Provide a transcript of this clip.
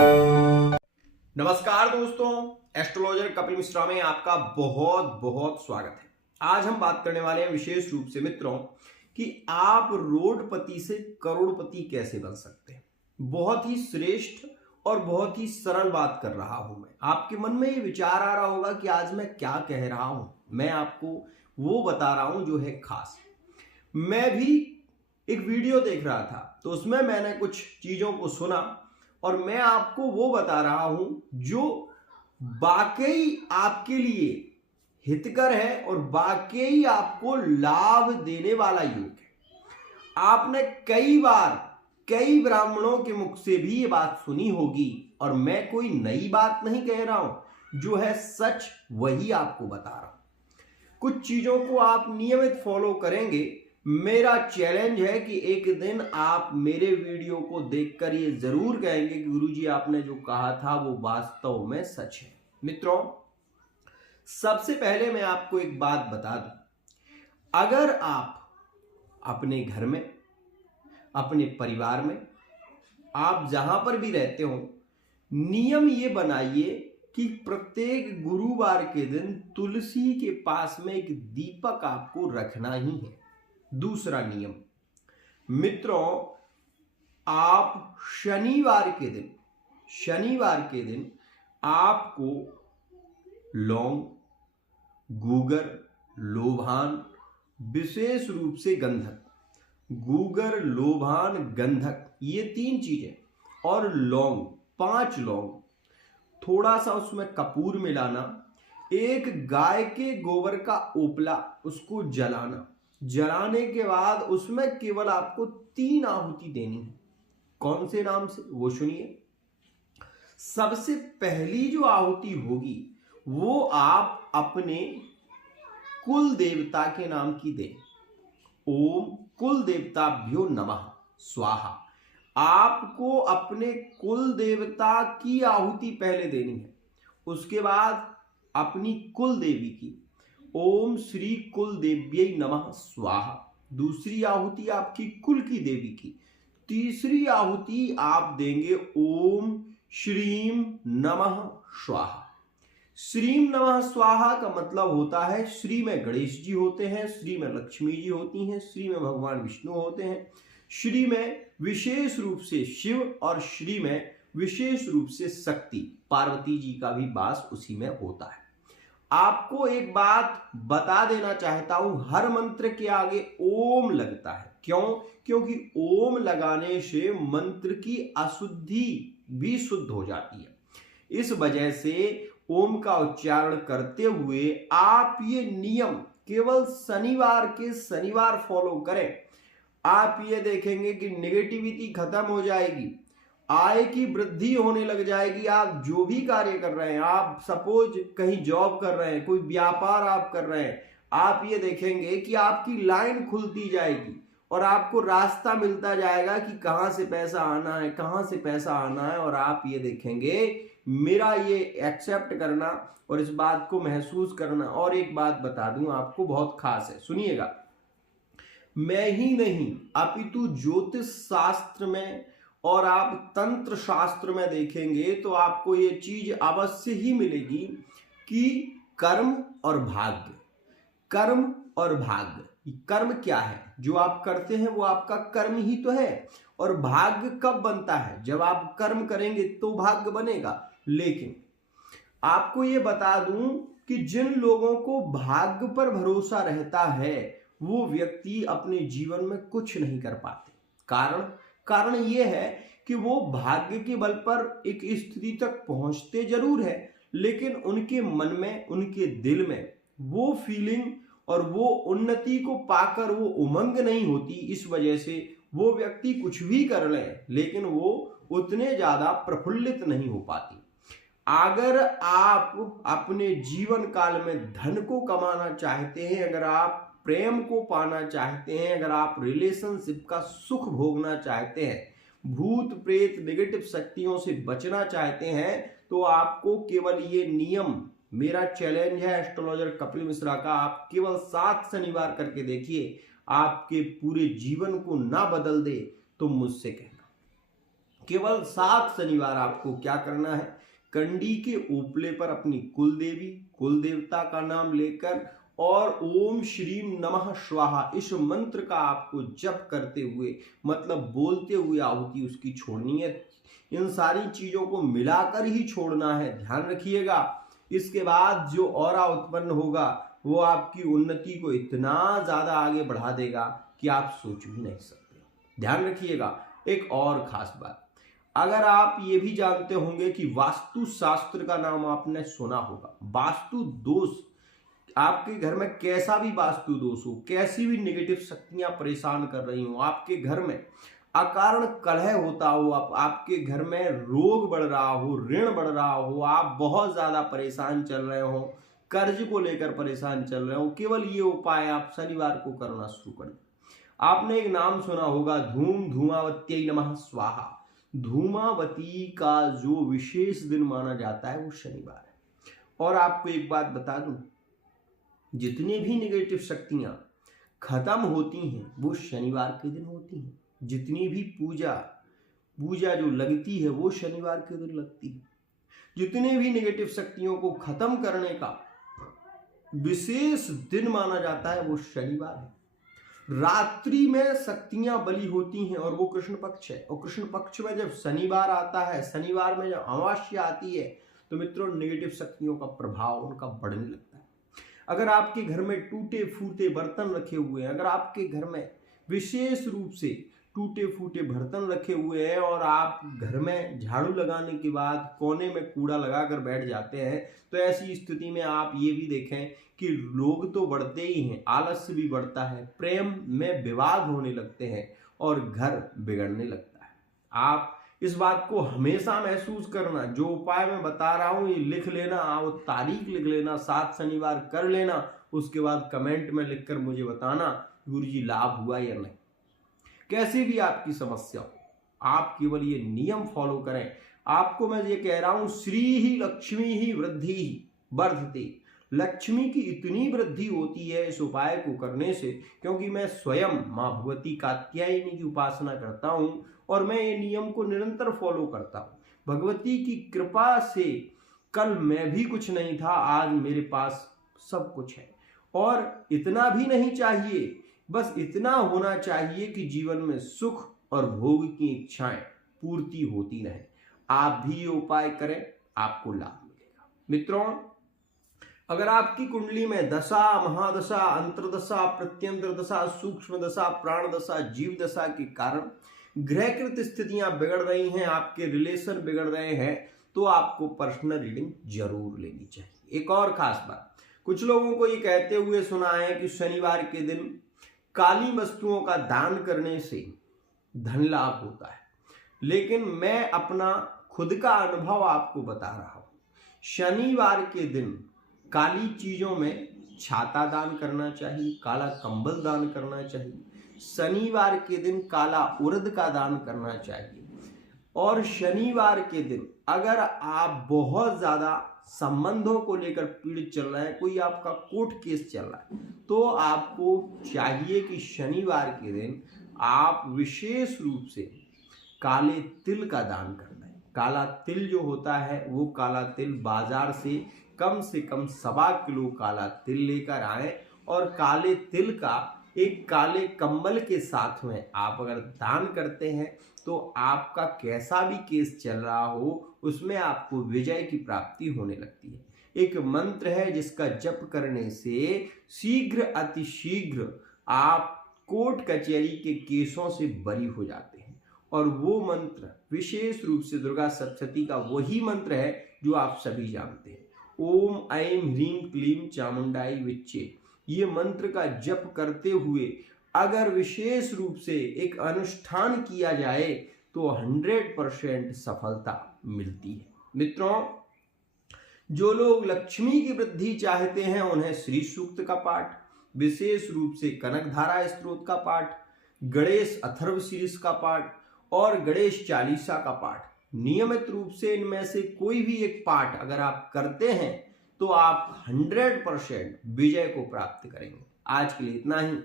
नमस्कार दोस्तों, एस्ट्रोलॉजर कपिल मिश्रा में आपका बहुत बहुत स्वागत है। आज हम बात करने वाले हैं विशेष रूप से मित्रों कि आप रोडपति से करोड़पति कैसे बन सकते हैं। बहुत ही श्रेष्ठ और बहुत ही सरल बात कर रहा हूं मैं। आपके मन में ये विचार आ रहा होगा कि आज मैं क्या कह रहा हूं। मैं आपको वो बता रहा हूं जो है खास। मैं भी एक वीडियो देख रहा था तो उसमें मैंने कुछ चीजों को सुना और मैं आपको वो बता रहा हूं जो वाकई आपके लिए हितकर है और वाकई आपको लाभ देने वाला योग है। आपने कई बार कई ब्राह्मणों के मुख से भी ये बात सुनी होगी और मैं कोई नई बात नहीं कह रहा हूं, जो है सच वही आपको बता रहा हूं। कुछ चीजों को आप नियमित फॉलो करेंगे। मेरा चैलेंज है कि एक दिन आप मेरे वीडियो को देखकर ये जरूर कहेंगे कि गुरुजी आपने जो कहा था वो वास्तव में सच है। मित्रों, सबसे पहले मैं आपको एक बात बता दूं। अगर आप अपने घर में, अपने परिवार में, आप जहां पर भी रहते हो, नियम ये बनाइए कि प्रत्येक गुरुवार के दिन तुलसी के पास में एक दीपक आपको रखना ही है। दूसरा नियम मित्रों, आप शनिवार के दिन आपको लौंग, गूगर, लोभान, विशेष रूप से गंधक, गूगर, लोभान, गंधक, ये 3 चीजें और लौंग, 5 लौंग, थोड़ा सा उसमें कपूर मिलाना, एक गाय के गोबर का ओपला उसको जलाना, जलाने के बाद उसमें केवल आपको 3 आहुति देनी है। कौन से नाम से, वो सुनिए। सबसे पहली जो आहुति होगी वो आप अपने कुल देवता के नाम की दें। ओम कुल देवताभ्यो नमः स्वाहा। आपको अपने कुल देवता की आहुति पहले देनी है, उसके बाद अपनी कुल देवी की। ओम श्री कुल देव्यै नमः स्वाहा। दूसरी आहुति आपकी कुल की देवी की। तीसरी आहुति आप देंगे ओम श्रीम नमः स्वाहा। श्रीम नमः स्वाहा का मतलब होता है श्री में गणेश जी होते हैं, श्री में लक्ष्मी जी होती हैं, श्री में भगवान विष्णु होते हैं, श्री में विशेष रूप से शिव और श्री में विशेष रूप से शक्ति पार्वती जी का भी वास उसी में होता है। आपको एक बात बता देना चाहता हूं, हर मंत्र के आगे ओम लगता है। क्यों? क्योंकि ओम लगाने से मंत्र की अशुद्धि भी शुद्ध हो जाती है। इस वजह से ओम का उच्चारण करते हुए आप ये नियम केवल शनिवार के शनिवार फॉलो करें। आप ये देखेंगे कि नेगेटिविटी खत्म हो जाएगी, आय की वृद्धि होने लग जाएगी। आप जो भी कार्य कर रहे हैं, आप सपोज कहीं जॉब कर रहे हैं, कोई व्यापार आप कर रहे हैं, आप ये देखेंगे कि आपकी लाइन खुलती जाएगी और आपको रास्ता मिलता जाएगा कि कहां से पैसा आना है, कहां से पैसा आना है। और आप ये देखेंगे, मेरा ये एक्सेप्ट करना और इस बात को महसूस करना। और एक बात बता दूं आपको, बहुत खास है, सुनिएगा। मैं ही नहीं अपितु ज्योतिष शास्त्र में और आप तंत्र शास्त्र में देखेंगे तो आपको ये चीज अवश्य ही मिलेगी कि कर्म और भाग्य, कर्म और भाग्य। कर्म क्या है? जो आप करते हैं वो आपका कर्म ही तो है। और भाग्य कब बनता है? जब आप कर्म करेंगे तो भाग्य बनेगा। लेकिन आपको ये बता दूं कि जिन लोगों को भाग्य पर भरोसा रहता है वो व्यक्ति अपने जीवन में कुछ नहीं कर पाते। कारण यह है कि वो भाग्य के बल पर एक स्थिति तक पहुंचते जरूर है, लेकिन उनके मन में, उनके दिल में वो फीलिंग और वो उन्नति को पाकर वो उमंग नहीं होती। इस वजह से वो व्यक्ति कुछ भी कर ले लेकिन वो उतने ज्यादा प्रफुल्लित नहीं हो पाती। अगर आप अपने जीवन काल में धन को कमाना चाहते हैं, अगर आप प्रेम को पाना चाहते हैं, अगर आप रिलेशनशिप का सुख भोगना चाहते हैं, भूत प्रेत नेगेटिव शक्तियों से बचना चाहते हैं, तो आपको केवल ये नियम, मेरा चैलेंज है एस्ट्रोलॉजर कपिल मिश्रा का, आप केवल 7 शनिवार करके देखिए। आपके पूरे जीवन को ना बदल दे तो मुझसे कहना। केवल 7 शनिवार आपको क्या करना है, कंडी के उपले पर अपनी कुल देवी कुल देवता का नाम लेकर और ओम श्रीम नमः स्वाहा इस मंत्र का आपको जप करते हुए, मतलब बोलते हुए आहुति उसकी छोड़नी है। इन सारी चीजों को मिलाकर ही छोड़ना है, ध्यान रखिएगा। इसके बाद जो ऑरा उत्पन्न होगा वो आपकी उन्नति को इतना ज्यादा आगे बढ़ा देगा कि आप सोच भी नहीं सकते। ध्यान रखिएगा। एक और खास बात, अगर आप ये भी जानते होंगे कि वास्तु शास्त्र का नाम आपने सुना होगा। वास्तु दोष, आपके घर में कैसा भी वास्तु दोष हो, कैसी भी नेगेटिव शक्तियां परेशान कर रही हो, आपके घर में अकारण कलह होता हो, आपके घर में रोग बढ़ रहा हो, ऋण बढ़ रहा हो, आप बहुत ज्यादा परेशान चल रहे हो, कर्ज को लेकर परेशान चल रहे हो, केवल ये उपाय आप शनिवार को करना शुरू कर दें। आपने एक नाम सुना होगा, धूम धूमावत्यै नमः स्वाहा। धूमावती का जो विशेष दिन माना जाता है वो शनिवार है। और आपको एक बात बता दूं, जितने भी नेगेटिव शक्तियां खत्म होती हैं वो शनिवार के दिन होती हैं। जितनी भी पूजा जो लगती है वो शनिवार के दिन लगती है। जितने भी नेगेटिव शक्तियों को खत्म करने का विशेष दिन माना जाता है वो शनिवार है। रात्रि में शक्तियां बली होती हैं और वो कृष्ण पक्ष है। और कृष्ण पक्ष में जब शनिवार आता है, शनिवार में जब अमावस्या आती है, तो मित्रों नेगेटिव शक्तियों का प्रभाव उनका बढ़ने लगता है। अगर आपके घर में टूटे फूटे बर्तन रखे हुए हैं, अगर आपके घर में विशेष रूप से टूटे फूटे बर्तन रखे हुए हैं और आप घर में झाड़ू लगाने के बाद कोने में कूड़ा लगाकर बैठ जाते हैं, तो ऐसी स्थिति में आप ये भी देखें कि लोग तो बढ़ते ही हैं, आलस्य भी बढ़ता है, प्रेम में विवाद होने लगते हैं और घर बिगड़ने लगता है। आप इस बात को हमेशा महसूस करना, जो उपाय मैं बता रहा हूं ये लिख लेना, आप तारीख लिख लेना, 7 शनिवार कर लेना, उसके बाद कमेंट में लिखकर मुझे बताना गुरुजी लाभ हुआ या नहीं। कैसी भी आपकी समस्या हो, आप केवल ये नियम फॉलो करें। आपको मैं ये कह रहा हूं, श्री ही लक्ष्मी ही वृद्धि ही वर्धते। लक्ष्मी की इतनी वृद्धि होती है इस उपाय को करने से, क्योंकि मैं स्वयं मां भगवती कात्यायनी की उपासना करता हूं और मैं ये नियम को निरंतर फॉलो करता हूं। भगवती की कृपा से कल मैं भी कुछ नहीं था, आज मेरे पास सब कुछ है। और इतना भी नहीं चाहिए, बस इतना होना चाहिए कि जीवन में सुख और भोग की इच्छाएं पूर्ति होती रहे। आप भी ये उपाय करें, आपको लाभ मिलेगा। मित्रों, अगर आपकी कुंडली में दशा, महादशा, अंतरदशा, प्रत्यंतर दशा, सूक्ष्म दशा, प्राण दशा, जीव दशा के कारण ग्रहकृत स्थितियां बिगड़ रही हैं, आपके रिलेशन बिगड़ रहे हैं, तो आपको पर्सनल रीडिंग जरूर लेनी चाहिए। एक और खास बात, कुछ लोगों को ये कहते हुए सुना है कि शनिवार के दिन काली वस्तुओं का दान करने से धन लाभ होता है, लेकिन मैं अपना खुद का अनुभव आपको बता रहा हूं। शनिवार के दिन काली चीजों में छाता दान करना चाहिए, काला कंबल दान करना चाहिए। शनिवार के दिन काला उड़द का दान करना चाहिए। और शनिवार के दिन अगर आप बहुत ज्यादा संबंधों को लेकर पीड़ित चल रहे हैं, कोई आपका कोर्ट केस चल रहा है, तो आपको चाहिए कि शनिवार के दिन आप विशेष रूप से काले तिल का दान करना है। काला तिल जो होता है वो काला तिल बाजार से कम 1.25 किलो काला तिल लेकर आए और काले तिल का एक काले कंबल के साथ में आप अगर दान करते हैं तो आपका कैसा भी केस चल रहा हो उसमें आपको विजय की प्राप्ति होने लगती है। एक मंत्र है जिसका जप करने से शीघ्र अतिशीघ्र आप कोर्ट कचहरी के केसों से बरी हो जाते हैं। और वो मंत्र विशेष रूप से दुर्गा सप्तशती का वही मंत्र है जो आप सभी जानते हैं, ओम ऐं ह्रीं क्लीं चामुंडाई विच्चे। ये मंत्र का जप करते हुए अगर विशेष रूप से एक अनुष्ठान किया जाए तो 100% सफलता मिलती है। मित्रों, जो लोग लक्ष्मी की वृद्धि चाहते हैं उन्हें श्री सूक्त का पाठ, विशेष रूप से कनकधारा स्तोत्र का पाठ, गणेश अथर्व शीर्ष का पाठ और गणेश चालीसा का पाठ, नियमित रूप से इनमें से कोई भी एक पाठ अगर आप करते हैं तो आप 100% विजय को प्राप्त करेंगे। आज के लिए इतना ही।